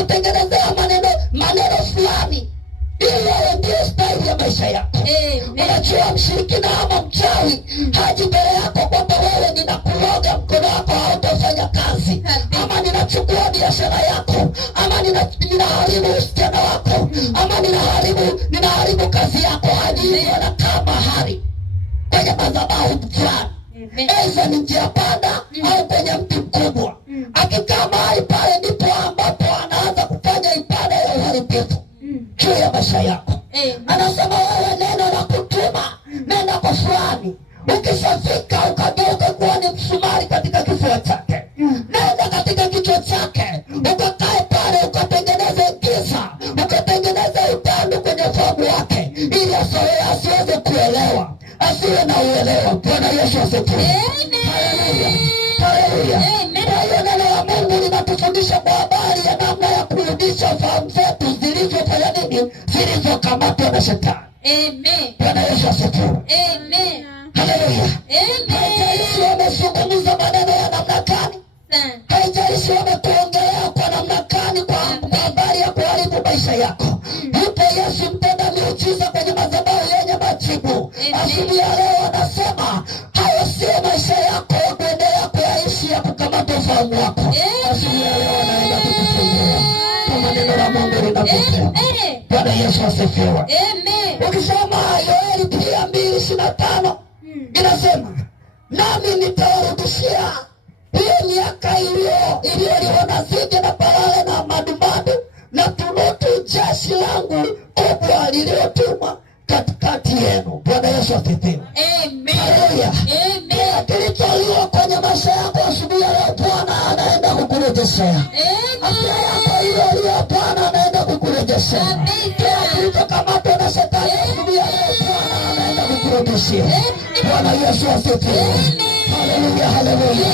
kutengenezea maneno fulani ili ndio staili ya maisha yako. Unajua mshirikina ama mchawi haji mbele yako kwamba wewe ninakuloga mkono wako hautafanya kazi, ama ninachukua biashara yako, ama ninaharibu usichana wako, ama ninaharibu kazi yako. Haji anakaa mahali kwenye madhabahu fulani, eza ni njia panda au kwenye mti mkubwa. Akikaa mahali pale ndipo ambapo anaanza kufanya ibada ya uharibifu juu ya maisha yako. Anasema wewe neno la kutuma, nenda kwa fulani, ukishafika ukageuka kuwa ni msumari katika kifua chake, nenda katika kichwa chake, ukakae pale, ukatengeneze giza, ukatengeneze utandu kwenye fahamu wake, ili asiweze kuelewa, asiwe na uelewa. Bwana Yesu asifiwe. Haleluya, haleluya. Kwa hiyo neno la Mungu linatufundisha kwa habari ya namna ya kurudisha fahamu zetu zilizofanya nini, zilizokamatwa na shetani. Bwana Yesu asifiwe. Haleluya. Haijalishi wamezungumza maneno ya namna gani, haijalishi wametuongelea kwa namna gani kwa habari ya kuharibu maisha yako, yupo Yesu mtenda miujiza kwenye madhabahu yenye majibu. Asubuhi ya leo anasema hayo sio maisha yako ya kuendelea kuyaishi ya kukamata ufahamu wako. Asubuhi ya leo anaenda kukufungua kama neno la Mungu linavyosema. Bwana Yesu asifiwe. Ukisoma Yoeli 2:25 inasema, nami nitawarudishia hiyo miaka iliyoliwa na nzige na parare na madumadu na tunutu, jeshi langu kubwa lililotumwa katikati yenu. Bwana Yesu asifiwe. Haleluya. Kila kilicholiwa kwenye maisha yako asubuhi ya leo Bwana anaenda kukurejeshea. Afya yako iliyoliwa Bwana anaenda kukurejeshea. Kila kilichokamatwa na shetani asubuhi ya leo Bwana anaenda kukurudishia. Bwana Yesu asifiwe. Haleluya, haleluya.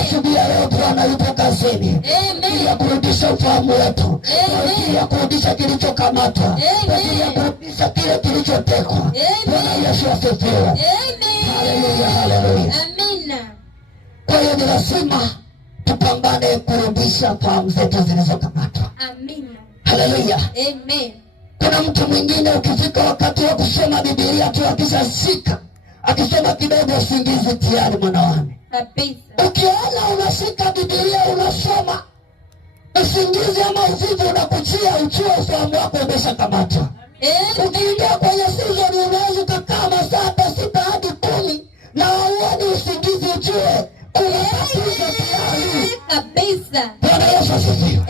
Asubuhi ya leo Bwana yupo kazini ili ya kurudisha ufahamu wetu, ili ya kurudisha kilichokamatwa, ili ya kurudisha kile kilichotekwa. Bwana Yesu asifiwe. Haleluya, haleluya. Kwa hiyo ni lazima tupambane kurudisha fahamu zetu zilizokamatwa. Haleluya. Kuna mtu mwingine ukifika wakati wa kusoma Biblia tu akishashika akisoma kidogo usingizi tayari mwanawane. Ukiona unashika Biblia unasoma usingizi ama uvivu unakujia, ujue ufahamu wako umeshakamatwa. Ukiingia kwenye season unaweza kukaa masaa 6 hadi 10 na uone usingizi, ujue kuna tatizo tayari. Bwana Yesu asifiwe.